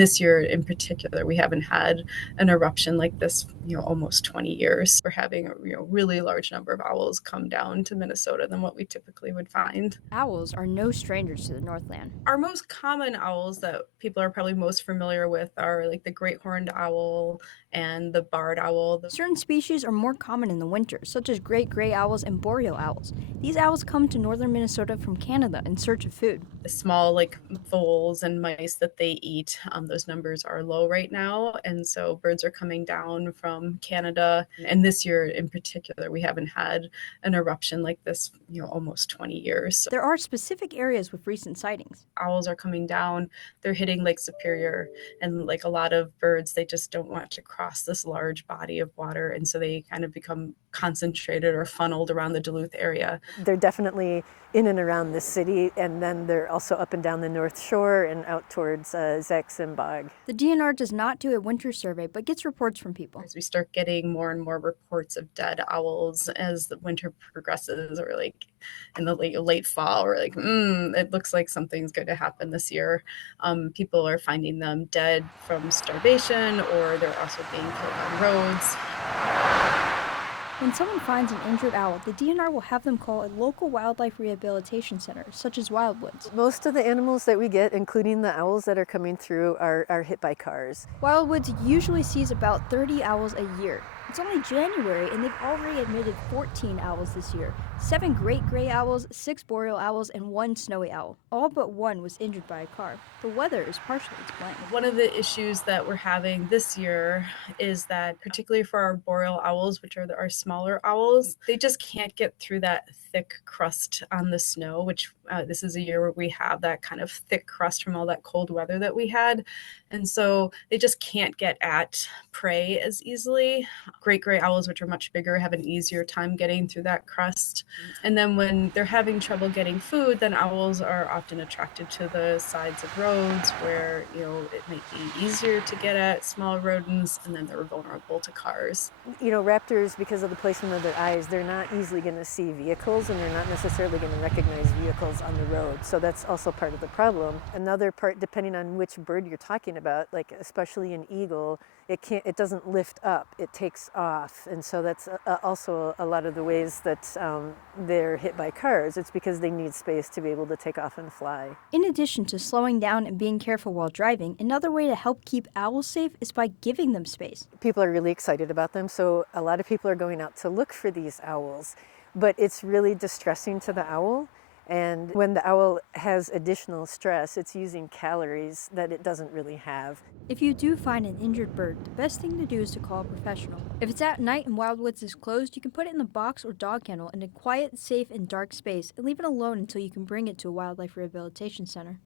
This year in particular, we haven't had an eruption like this, almost 20 years. We're having a really large number of owls come down to Minnesota than what we typically would find. Owls are no strangers to the Northland. Our most common owls that people are probably most familiar with are like the great horned owl and the barred owl. Certain species are more common in the winter, such as great gray owls and boreal owls. These owls come to northern Minnesota from Canada in search of food. The small like voles and mice that they eat, those numbers are low right now, and so birds are coming down from Canada. And this year in particular, we haven't had an eruption like this, almost 20 years. There are specific areas with recent sightings. Owls are coming down, they're hitting Lake Superior, and like a lot of birds, they just don't want to cross this large body of water, and so they kind of become concentrated or funneled around the Duluth area. They're definitely in and around the city, and then they're also up and down the North Shore and out towards Zaxton Bog. The DNR does not do a winter survey, but gets reports from people. As we start getting more and more reports of dead owls as the winter progresses, or like in the late fall, we're like, it looks like something's going to happen this year. People are finding them dead from starvation, or they're also being killed on roads. When someone finds an injured owl, the DNR will have them call a local wildlife rehabilitation center, such as Wildwoods. Most of the animals that we get, including the owls that are coming through, are hit by cars. Wildwoods usually sees about 30 owls a year. It's only January, and they've already admitted 14 owls this year. 7 great gray owls, 6 boreal owls, and 1 snowy owl. All but one was injured by a car. The weather is partially to blame. One of the issues that we're having this year is that, particularly for our boreal owls, which are our smaller owls, they just can't get through that thick crust on the snow, which this is a year where we have that kind of thick crust from all that cold weather that we had. And so they just can't get at prey as easily. Great gray owls, which are much bigger, have an easier time getting through that crust. And then when they're having trouble getting food, then owls are often attracted to the sides of roads where, it might be easier to get at small rodents, and then they're vulnerable to cars. Raptors, because of the placement of their eyes, they're not easily going to see vehicles, and they're not necessarily going to recognize vehicles on the road. So that's also part of the problem. Another part, depending on which bird you're talking about, like especially an eagle, it doesn't lift up, it takes off. And so that's also a lot of the ways that they're hit by cars. It's because they need space to be able to take off and fly. In addition to slowing down and being careful while driving, another way to help keep owls safe is by giving them space. People are really excited about them, so a lot of people are going out to look for these owls, but it's really distressing to the owl. And when the owl has additional stress, it's using calories that it doesn't really have. If you do find an injured bird, the best thing to do is to call a professional. If it's at night and Wildwoods is closed, you can put it in the box or dog kennel in a quiet, safe, and dark space and leave it alone until you can bring it to a wildlife rehabilitation center.